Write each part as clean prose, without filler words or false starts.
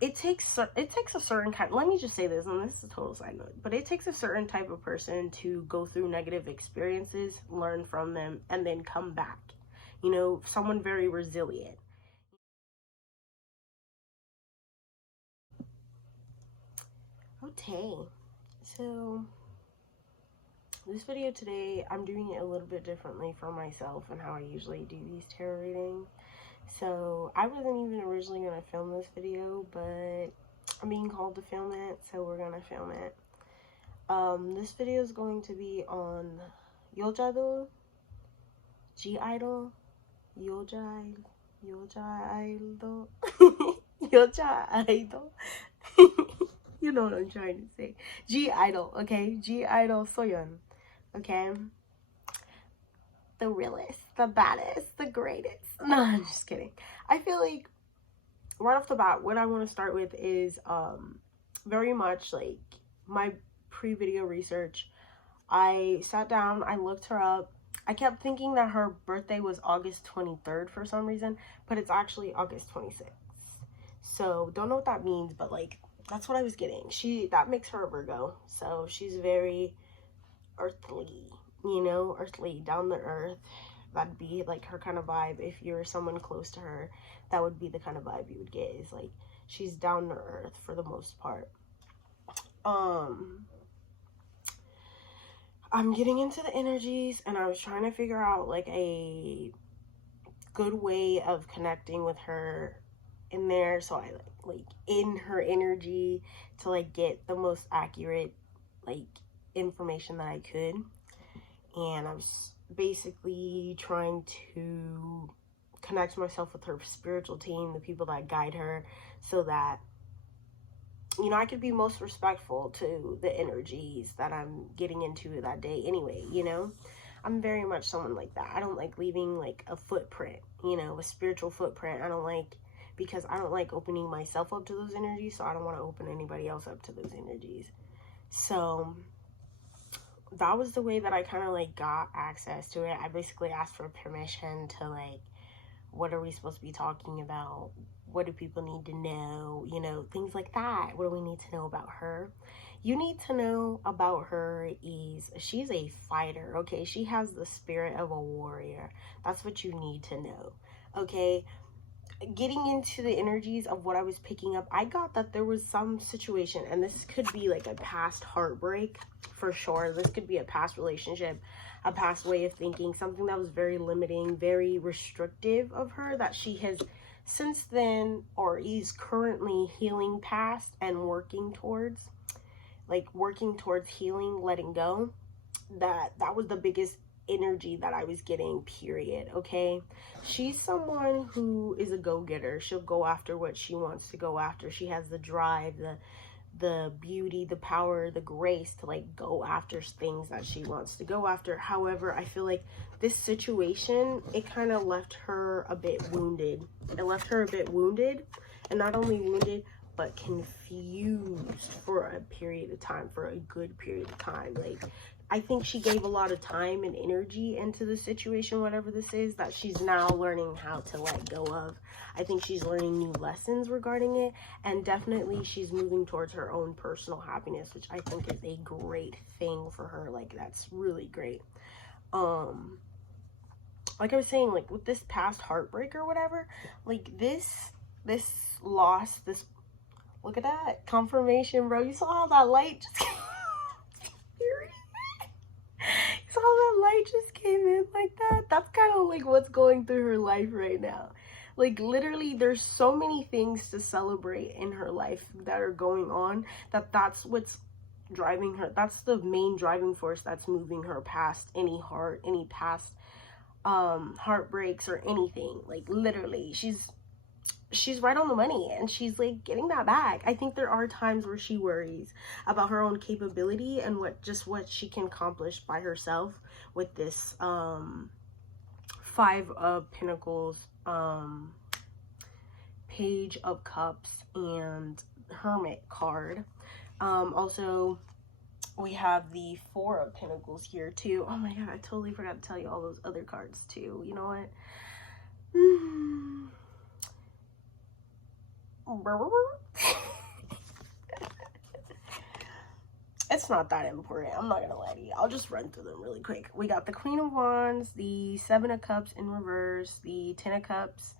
it takes a certain kind, let me just say this, and this is a total side note, but it takes a certain type of person to go through negative experiences, learn from them, and then come back. You know, someone very resilient. Okay, so this video today, I'm doing it a little bit differently for myself and how I usually do these tarot readings. So I wasn't even originally going to film this video, but I'm being called to film it, so we're going to film it. This video is going to be on I-dle, I-dle, I-dle, I-dle. You know what I'm trying to say. I-dle, okay? I-dle Soyeon, okay? The realest, the baddest, the greatest. No, I'm just kidding. I feel like right off the bat, what I want to start with is very much like my pre-video research. I sat down, I looked her up. I kept thinking that her birthday was August 23rd for some reason, but it's actually August 26th. So don't know what that means, but like that's what I was getting. That makes her a Virgo, so she's very earthly, you know, earthly, down to earth. That'd be like her kind of vibe. If you're someone close to her, that would be the kind of vibe you would get, is like she's down to earth for the most part. I'm getting into the energies, and I was trying to figure out like a good way of connecting with her in there, so I like in her energy to like get the most accurate like information that I could. And I was basically trying to connect myself with her spiritual team, the people that guide her, so that, you know, I could be most respectful to the energies that I'm getting into that day anyway, you know? I'm very much someone like that. I don't like leaving like a footprint, you know, a spiritual footprint. I don't like, because I don't like opening myself up to those energies, so I don't want to open anybody else up to those energies. So that was the way that I kind of like got access to it. I basically asked for permission to like, what are we supposed to be talking about? What do people need to know? You know, things like that. What do we need to know about her? You need to know about her is she's a fighter, okay? She has the spirit of a warrior. That's what you need to know, okay? Getting into the energies of what I was picking up, I got that there was some situation, and this could be like a past heartbreak for sure. This could be a past relationship, a past way of thinking, something that was very limiting, very restrictive of her, that she has since then, or is currently healing past and working towards healing, letting go. That was the biggest energy that I was getting, period. Okay, she's someone who is a go-getter. She'll go after what she wants to go after. She has the drive, the beauty, the power, the grace to like go after things that she wants to go after. However, I feel like this situation, it kind of left her a bit wounded. It left her a bit wounded, and not only wounded, but confused for a period of time, for a good period of time. Like, I think she gave a lot of time and energy into the situation, whatever this is, that she's now learning how to let go of. I think she's learning new lessons regarding it, and definitely she's moving towards her own personal happiness, which I think is a great thing for her. Like, that's really great. Like I was saying, like with this past heartbreak or whatever, like this loss, this, look at that confirmation, bro. You saw how that light just came you saw that light just came in like that? That's kind of like what's going through her life right now. Like, literally, there's so many things to celebrate in her life that are going on, that's what's driving her. That's the main driving force that's moving her past any past heartbreaks or anything. Like, literally, she's right on the money, and she's like getting that back. I think there are times where she worries about her own capability and what she can accomplish by herself with this Five of Pentacles, Page of Cups, and Hermit card. Also, we have the Four of Pentacles here too. Oh my god, I totally forgot to tell you all those other cards too. You know what? It's not that important. I'm not gonna lie to you. I'll just run through them really quick. We got the Queen of Wands, the Seven of Cups in reverse, the Ten of Cups,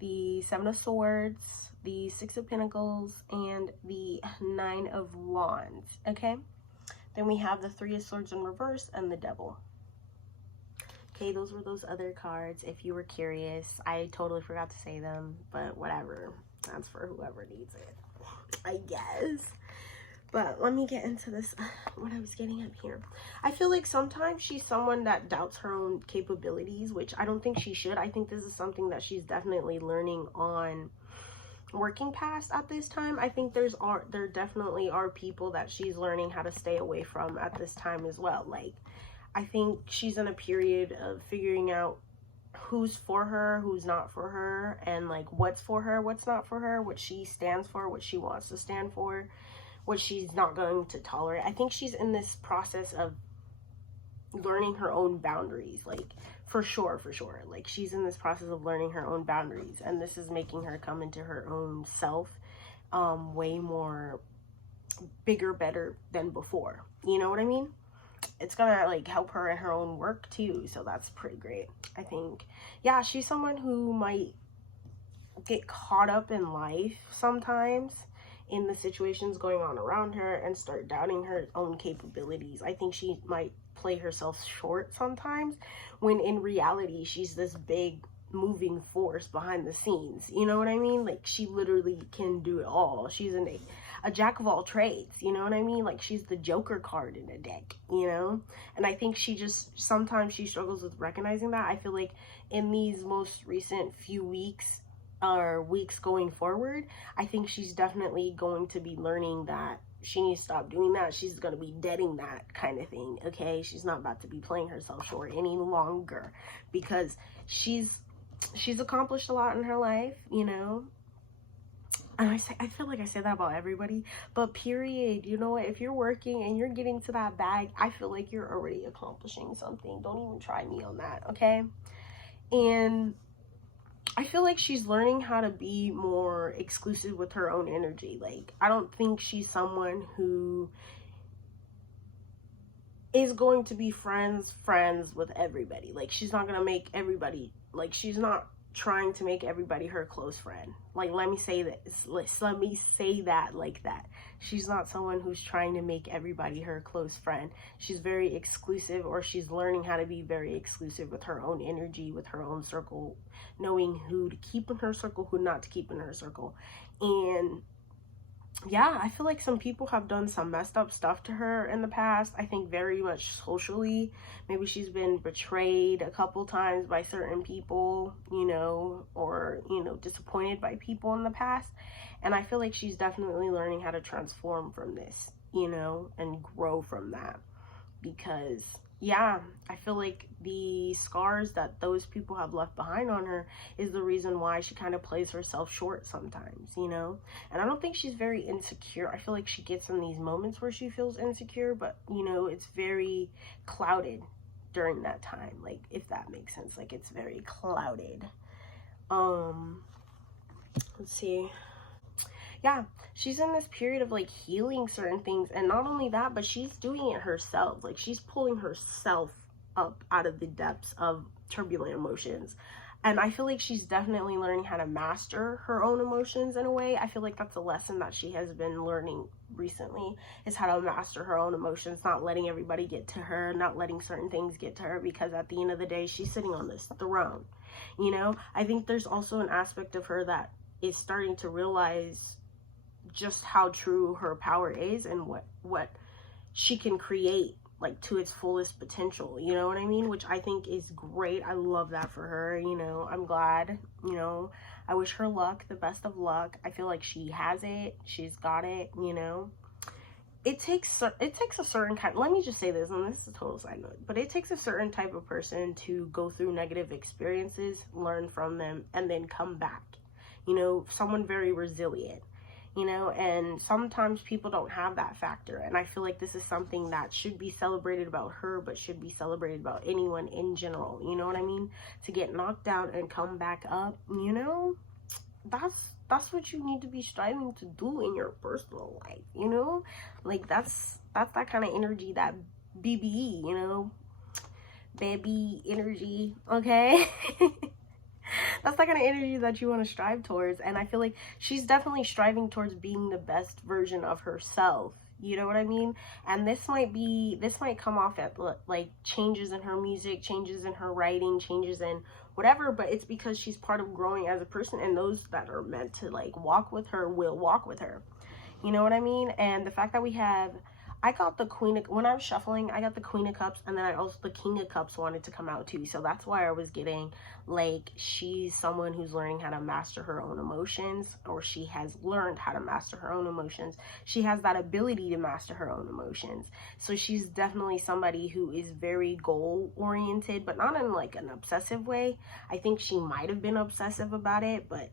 the Seven of Swords, the Six of Pentacles, and the Nine of Wands, okay? Then we have the Three of Swords in reverse and the Devil. Okay, those were those other cards. If you were curious, I totally forgot to say them, but whatever. That's for whoever needs it, I guess. But let me get into this, what I was getting at here. I feel like sometimes she's someone that doubts her own capabilities, which I don't think she should. I think this is something that she's definitely learning on, working past at this time. I think there definitely are people that she's learning how to stay away from at this time as well. Like, I think she's in a period of figuring out who's for her, who's not for her, and like what's for her, what's not for her, what she stands for, what she wants to stand for, what she's not going to tolerate. I think she's in this process of learning her own boundaries, like for sure. Like, she's in this process of learning her own boundaries, and this is making her come into her own self way more bigger, better than before. You know what I mean? It's gonna like help her in her own work too, so that's pretty great. I think, yeah, she's someone who might get caught up in life sometimes, in the situations going on around her, and start doubting her own capabilities. I think she might play herself short sometimes, when in reality she's this big moving force behind the scenes. You know what I mean? Like, she literally can do it all. She's a jack of all trades, you know what I mean? Like, she's the Joker card in a deck, you know? And I think she just, sometimes she struggles with recognizing that. I feel like in these most recent few weeks, or weeks going forward, I think she's definitely going to be learning that she needs to stop doing that. She's going to be deading that kind of thing, okay? She's not about to be playing herself short any longer, because she's accomplished a lot in her life, you know? And I feel like I say that about everybody, but period, you know what? If you're working and you're getting to that bag, I feel like you're already accomplishing something. Don't even try me on that, okay? And I feel like she's learning how to be more exclusive with her own energy. Like, I don't think she's someone who is going to be friends with everybody. Like, she's not going to make everybody, like, she's not trying to make everybody her close friend. Like, let me say that like that. She's not someone who's trying to make everybody her close friend. She's very exclusive, or she's learning how to be very exclusive with her own energy, with her own circle, knowing who to keep in her circle, who not to keep in her circle. And yeah, I feel like some people have done some messed up stuff to her in the past. I think very much socially. Maybe she's been betrayed a couple times by certain people, you know, or, you know, disappointed by people in the past. And I feel like she's definitely learning how to transform from this, you know, and grow from that. Because, yeah, I feel like the scars that those people have left behind on her is the reason why she kind of plays herself short sometimes, you know? And I don't think she's very insecure. I feel like she gets in these moments where she feels insecure, but, you know, it's very clouded during that time, like, if that makes sense. Like, it's very clouded. Let's see. Yeah, she's in this period of like healing certain things, and not only that, but she's doing it herself. Like, she's pulling herself up out of the depths of turbulent emotions. And I feel like she's definitely learning how to master her own emotions in a way. I feel like that's a lesson that she has been learning recently, is how to master her own emotions, not letting everybody get to her, not letting certain things get to her, because at the end of the day, she's sitting on this throne, you know? I think there's also an aspect of her that is starting to realize just how true her power is, and what she can create, like, to its fullest potential, you know what I mean? Which I think is great. I love that for her, you know? I'm glad, you know? I wish her luck, the best of luck. I feel like she has it, she's got it, you know? It takes a certain kind, let me just say this, and this is a total side note, but it takes a certain type of person to go through negative experiences, learn from them, and then come back, you know? Someone very resilient, you know? And sometimes people don't have that factor, and I feel like this is something that should be celebrated about her, but should be celebrated about anyone in general, you know what I mean? To get knocked down and come back up, you know, that's that's what you need to be striving to do in your personal life, you know? Like, that's that kind of energy, that BBE, you know, baby energy, okay? That's the kind of energy that you want to strive towards. And I feel like she's definitely striving towards being the best version of herself. You know what I mean? And this might come off at like changes in her music, changes in her writing, changes in whatever, but it's because she's part of growing as a person, and those that are meant to like walk with her will walk with her. You know what I mean? And the fact that we have, I got the Queen of, when I was shuffling, I got the Queen of Cups, and then I also, the King of Cups wanted to come out too. So that's why I was getting, like, she's someone who's learning how to master her own emotions, or she has learned how to master her own emotions. She has that ability to master her own emotions. So she's definitely somebody who is very goal oriented, but not in like an obsessive way. I think she might have been obsessive about it, but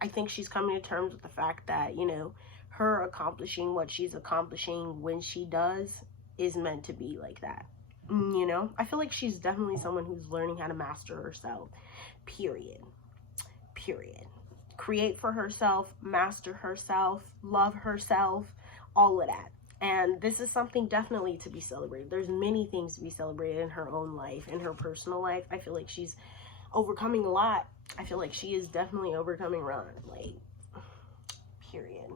I think she's coming to terms with the fact that, you know, her accomplishing what she's accomplishing when she does is meant to be like that. You know, I feel like she's definitely someone who's learning how to master herself, period. Create for herself, master herself, love herself, all of that. And this is something definitely to be celebrated. There's many things to be celebrated in her own life, in her personal life. I feel like she's overcoming a lot. I feel like she is definitely overcoming Ron, like, period.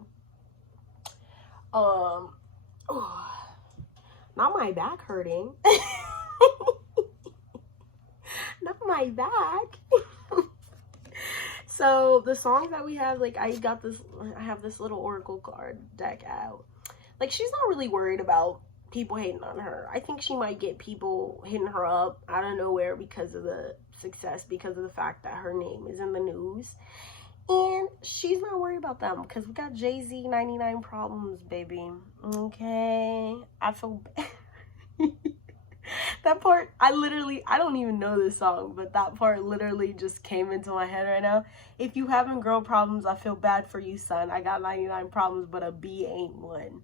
Oh, not my back hurting. Not my back. So the songs that we have, like, I have this little oracle card deck out. Like, she's not really worried about people hating on her. I think she might get people hitting her up out of nowhere because of the success, because of the fact that her name is in the news. And she's not worried about them because we got Jay-Z 99 Problems, baby. Okay. I feel bad. That part, I don't even know this song, but that part literally just came into my head right now. If you having girl problems, I feel bad for you, son. I got 99 problems, but a B ain't one.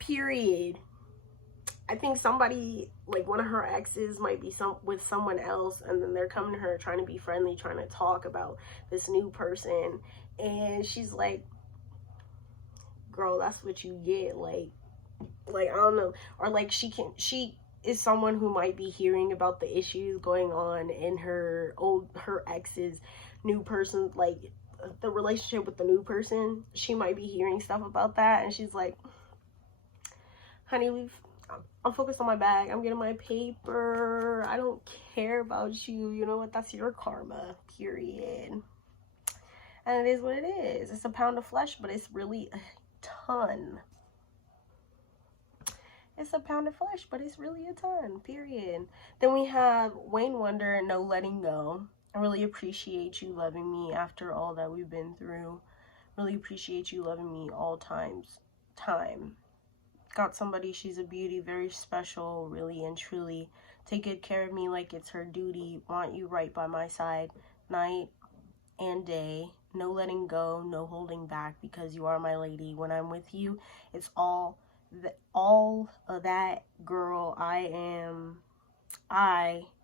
Period. I think somebody, like one of her exes, might be with someone else, and then they're coming to her trying to be friendly, trying to talk about this new person, and she's like, girl, that's what you get. Like I don't know. Or like she is someone who might be hearing about the issues going on in her ex's new person, like the relationship with the new person. She might be hearing stuff about that, and she's like, honey, I'm focused on my bag. I'm getting my paper. I don't care about you. You know what? That's your karma, period. And it is what it is. It's a pound of flesh, but it's really a ton. It's a pound of flesh, but it's really a ton, period. Then we have Wayne Wonder, No Letting Go. I really appreciate you loving me after all that we've been through. Really appreciate you loving me all time. Got somebody, she's a beauty, very special, really and truly. Take good care of me like it's her duty. Want you right by my side, night and day. No letting go, no holding back, because you are my lady. When I'm with you, it's all of that, girl. I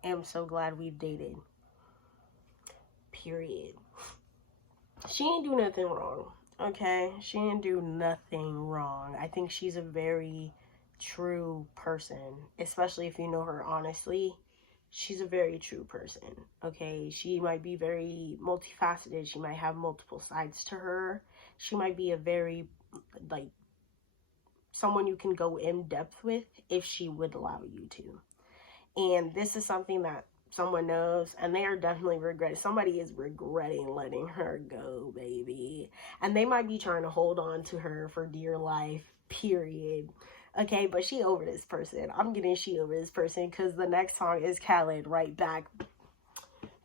am so glad we've dated. Period. She ain't do nothing wrong. Okay, she didn't do nothing wrong. I think she's a very true person, especially if you know her honestly. She's a very true person, okay? She might be very multifaceted. She might have multiple sides to her. She might be a very, like, someone you can go in depth with if she would allow you to. And this is something that someone knows, and they are definitely regretting. Somebody is regretting letting her go, baby. And they might be trying to hold on to her for dear life, period. Okay, but she over this person. I'm getting she over this person because the next song is Khaled, Right Back.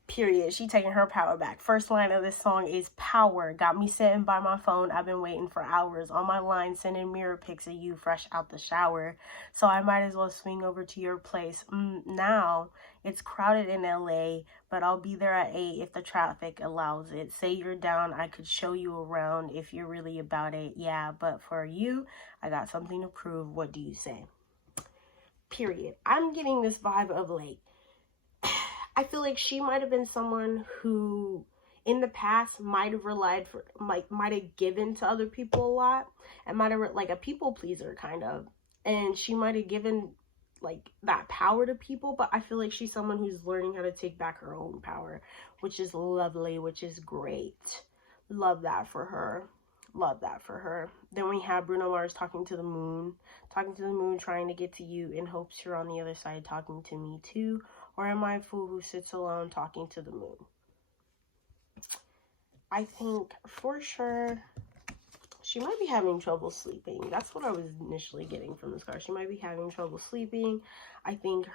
Period. She taking her power back. First line of this song is power. Got me sitting by my phone. I've been waiting for hours. On my line, sending mirror pics of you fresh out the shower. So I might as well swing over to your place. Now, it's crowded in LA, but I'll be there at 8 if the traffic allows it. Say you're down. I could show you around if you're really about it. Yeah, but for you, I got something to prove. What do you say? Period. I'm getting this vibe of like, I feel like she might have been someone who in the past might have relied for, might have given to other people a lot, and might have, like, a people pleaser kind of, and she might have given like that power to people. But I feel like she's someone who's learning how to take back her own power, which is lovely, which is great. Love that for her. Love that for her. Then we have Bruno Mars talking to the moon, trying to get to you in hopes you're on the other side talking to me too. Or am I a fool who sits alone talking to the moon? I think for sure she might be having trouble sleeping. That's what I was initially getting from this card. She might be having trouble sleeping. I think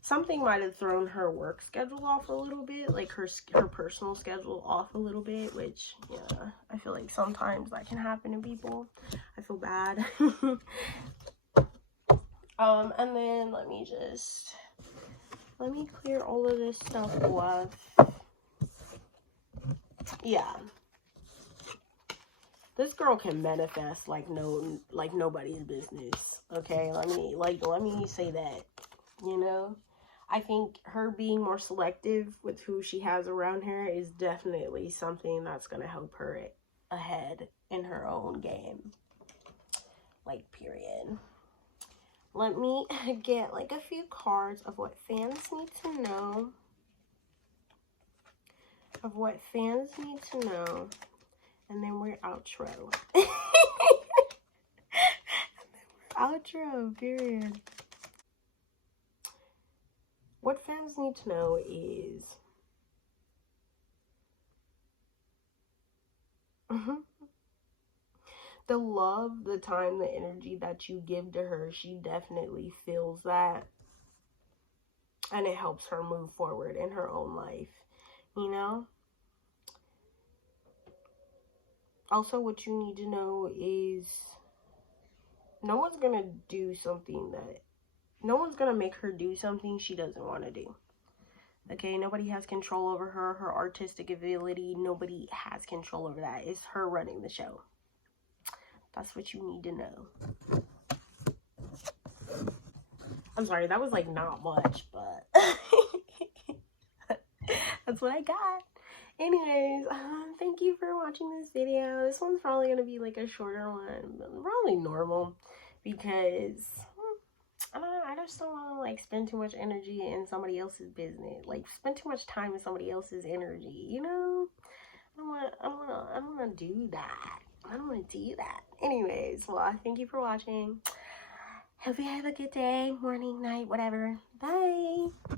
something might have thrown her work schedule off a little bit, like her personal schedule off a little bit, which, yeah, I feel like sometimes that can happen to people. I feel bad. And then let me clear all of this stuff off. Yeah. This girl can manifest like nobody's business. Okay, let me say that. You know, I think her being more selective with who she has around her is definitely something that's gonna help her ahead in her own game. Like, period. Let me get like a few cards of what fans need to know. And then we're outro. Outro, period. What fans need to know is the love, the time, the energy that you give to her, she definitely feels that. And it helps her move forward in her own life, you know? Also, what you need to know is no one's gonna make her do something she doesn't want to do. Okay, nobody has control over her artistic ability. Nobody has control over that. It's her running the show. That's what you need to know. I'm sorry, that was like not much, but that's what I got. Anyways, thank you for watching this video. This one's probably gonna be like a shorter one, probably normal, because I don't know, I just don't want to like spend too much energy in somebody else's business, like spend too much time in somebody else's energy, you know? I don't want to do that. I don't want to do that. Anyways, well, thank you for watching. Hope you have a good day, morning, night, whatever. Bye.